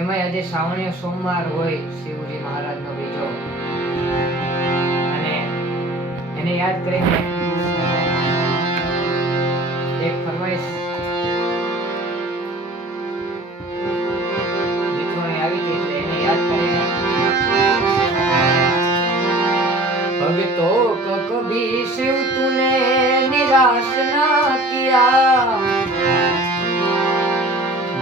એમાં આજે શ્રાવણીય સોમવાર હોય શિવજી મહારાજનો બીજો, અને એને યાદ કરીને એક ફરમાઈશ મિત્રોને આવી હતી, એટલે એને યાદ કરીને भगतों को कभी शिव तूने निराश ना किया,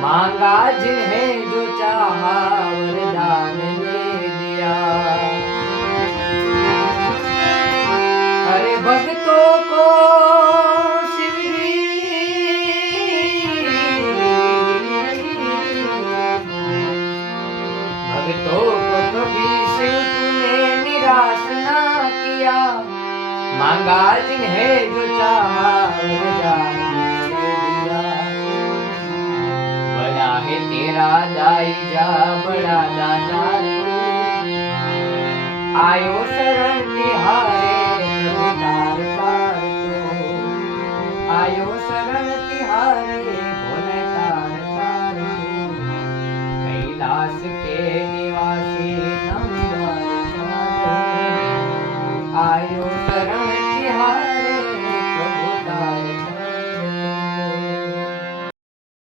मांगा जिन्हें जो चाहा वरदान ने दिया। अरे भक्तों को शिव जी भक्तों को कभी शिव तूने निराश ना किया, मांगा जिन्हें जो चाहा वरदान ने दिया। बड़ा है तेरा दाई जा बड़ा दातार तू, आयो शरण तिहारे प्रभु तार तार तो, आयो शरण तिहारे